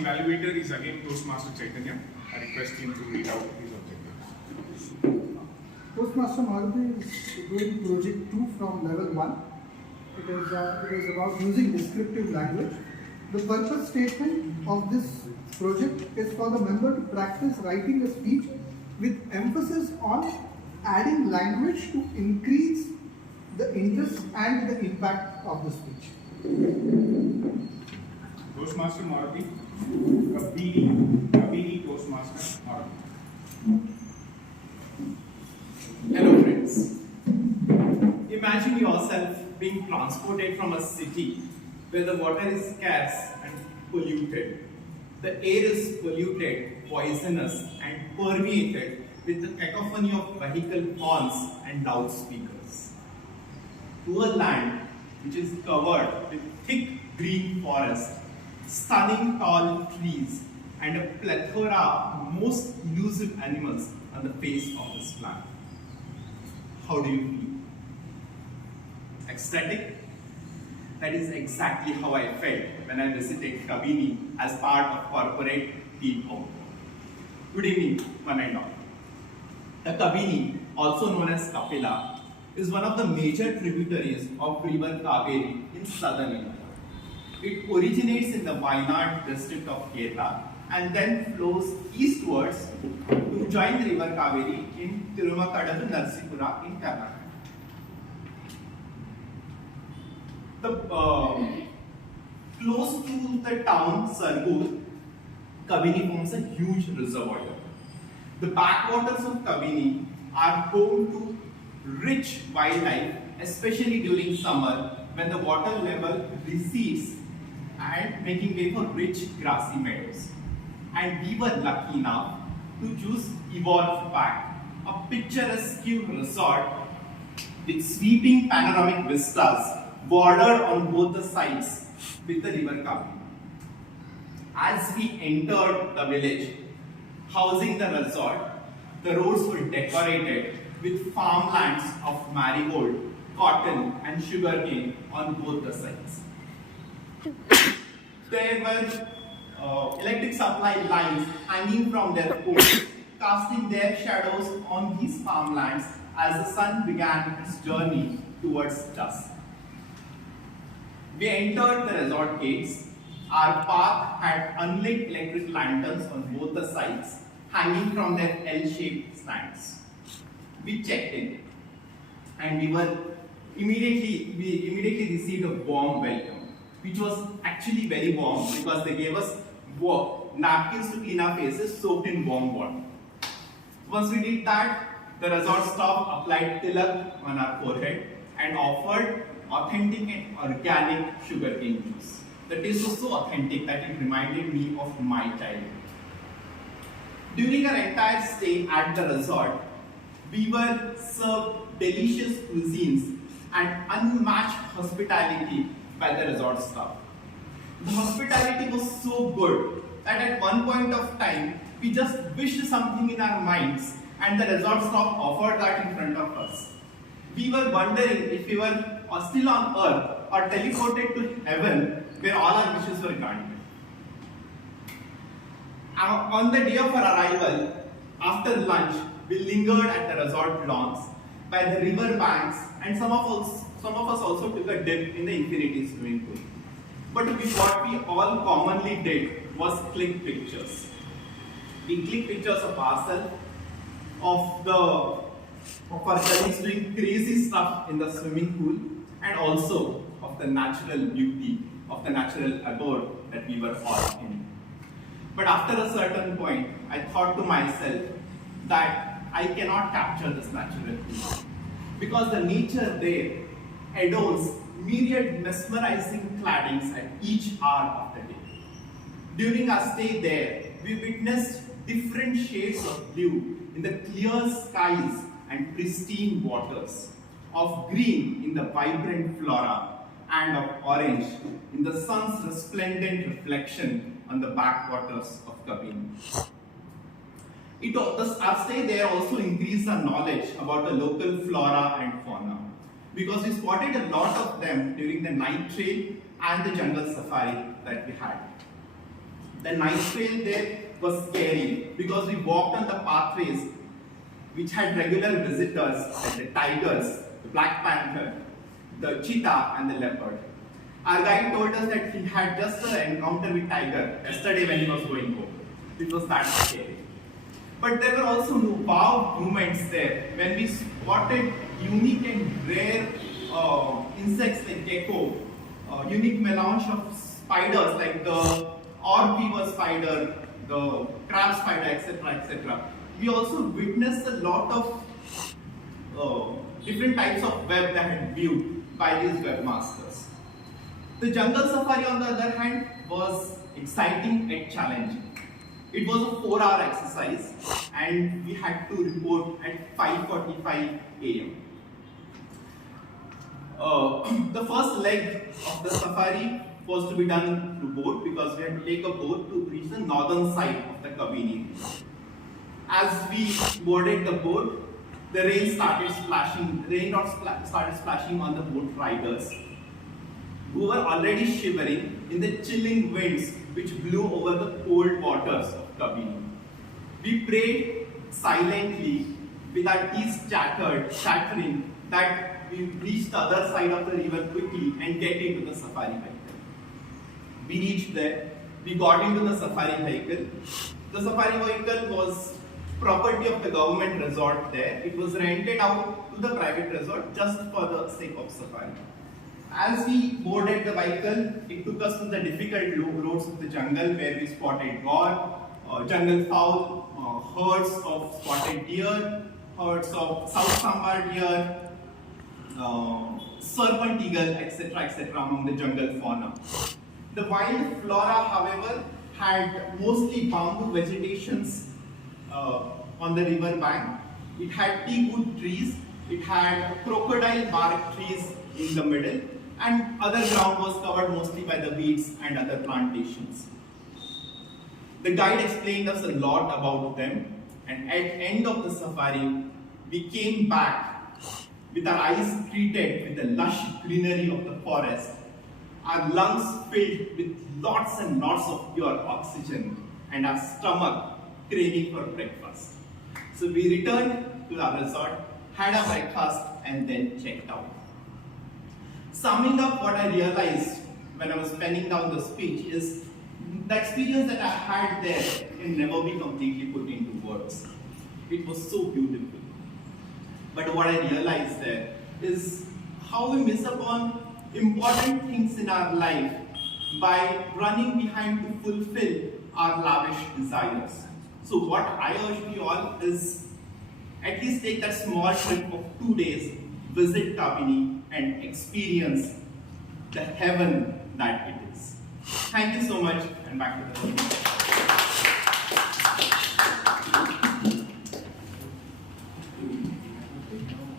evaluator is again Toastmaster Chaitanya. I request him to read out his objectives. Toastmaster Maruti is doing project 2 from level 1. It is about using descriptive language. The purpose statement of this project is for the member to practice writing a speech with emphasis on adding language to increase the interest and the impact of the speech. Toastmaster Maruti, Kabini Toastmaster Maruti. Hello friends. Imagine yourself being transported from a city where the water is scarce and polluted. The air is polluted, poisonous and permeated with the cacophony of vehicle horns and loudspeakers. To a land which is covered with thick green forest, stunning tall trees and a plethora of most elusive animals on the face of this planet. How do you feel? Ecstatic? That is exactly how I felt when I visited Kabini as part of corporate team home. Good evening, one and all. The Kabini, also known as Kapila, is one of the major tributaries of river Kabini in southern India. It originates in the Wayanad district of Kerala and then flows eastwards to join the river Kaveri in Tirumakadadu, Narsipura in Karnataka. Close to the town Sargur, Kabini forms a huge reservoir. The backwaters of Kabini are home to rich wildlife, especially during summer when the water level recedes and making way for rich grassy meadows. And we were lucky enough to choose Evolve Back, a picturesque resort with sweeping panoramic vistas bordered on both the sides with the river Kabini. As we entered the village, housing the resort, the roads were decorated with farmlands of marigold, cotton and sugarcane on both the sides. There were electric supply lines hanging from their poles, casting their shadows on these farmlands as the sun began its journey towards dusk. We entered the resort gates. Our path had unlit electric lanterns on both the sides, hanging from their L-shaped stands. We checked in, and we immediately received a warm welcome, which was actually very warm because they gave us napkins to clean our faces soaked in warm water. Once we did that, the resort staff applied tilak on our forehead and offered authentic and organic sugarcane juice. The taste was so authentic that it reminded me of my childhood. During our entire stay at the resort, we were served delicious cuisines and unmatched hospitality by the resort staff. The hospitality was so good that at one point of time, we just wished something in our minds and the resort staff offered that in front of us. We were wondering if we were still on earth or teleported to heaven where all our wishes were granted. On the day of our arrival, after lunch, we lingered at the resort lawns by the river banks and some of us also took a dip in the infinity swimming pool. But what we all commonly did was click pictures. We clicked pictures of ourselves, of our colleagues doing crazy stuff in the swimming pool, and also of the natural beauty of the natural abode that we were all in. But after a certain point, I thought to myself that I cannot capture this natural beauty because the nature there adorns myriad mesmerizing claddings at each hour of the day. During our stay there, we witnessed different shades of blue in the clear skies and pristine waters, of green in the vibrant flora, and of orange in the sun's resplendent reflection on the backwaters of Kabini. Our stay there also increased our knowledge about the local flora and fauna, because we spotted a lot of them during the night trail and the jungle safari that we had. The night trail there was scary because we walked on the pathways which had regular visitors like the tigers, the black panther, the cheetah and the leopard. Our guide told us that he had just an encounter with tiger yesterday when he was going home. It was that scary. But there were also wow moments there when we spotted unique and rare insects like gecko, unique melange of spiders like the orb weaver spider, the crab spider, etc., etc. We also witnessed a lot of different types of web that had viewed by these webmasters. The jungle safari, on the other hand, was exciting and challenging. It was a 4-hour exercise and we had to report at 5:45 a.m. The first leg of the safari was to be done through boat because we had to take a boat to reach the northern side of the Kabini. As we boarded the boat, the rain started splashing, started splashing on the boat riders, who were already shivering in the chilling winds which blew over the cold waters of Kabini. We prayed silently with our teeth chattering that we reach the other side of the river quickly and get into the safari vehicle. We reached there, we got into the safari vehicle. The safari vehicle was property of the government resort there. It was rented out to the private resort just for the sake of safari. As we boarded the vehicle, it took us to the difficult roads of the jungle where we spotted gaur, jungle fowl, herds of spotted deer, herds of South Sambar deer, serpent eagle, etc., among the jungle fauna. The wild flora, however, had mostly bamboo vegetations on the river bank. It had teakwood trees, it had crocodile bark trees in the middle, and other ground was covered mostly by the weeds and other plantations. The guide explained us a lot about them, and at the end of the safari, we came back with our eyes treated with the lush greenery of the forest, our lungs filled with lots and lots of pure oxygen, and our stomach craving for breakfast. So we returned to our resort, had a breakfast, and then checked out. Summing up what I realized when I was penning down the speech is the experience that I had there can never be completely put into words. It was so beautiful. But what I realized there is how we miss upon important things in our life by running behind to fulfill our lavish desires. So what I urge you all is at least take that small trip of 2 days, visit Kabini and experience the heaven that it is. Thank you so much, and back to the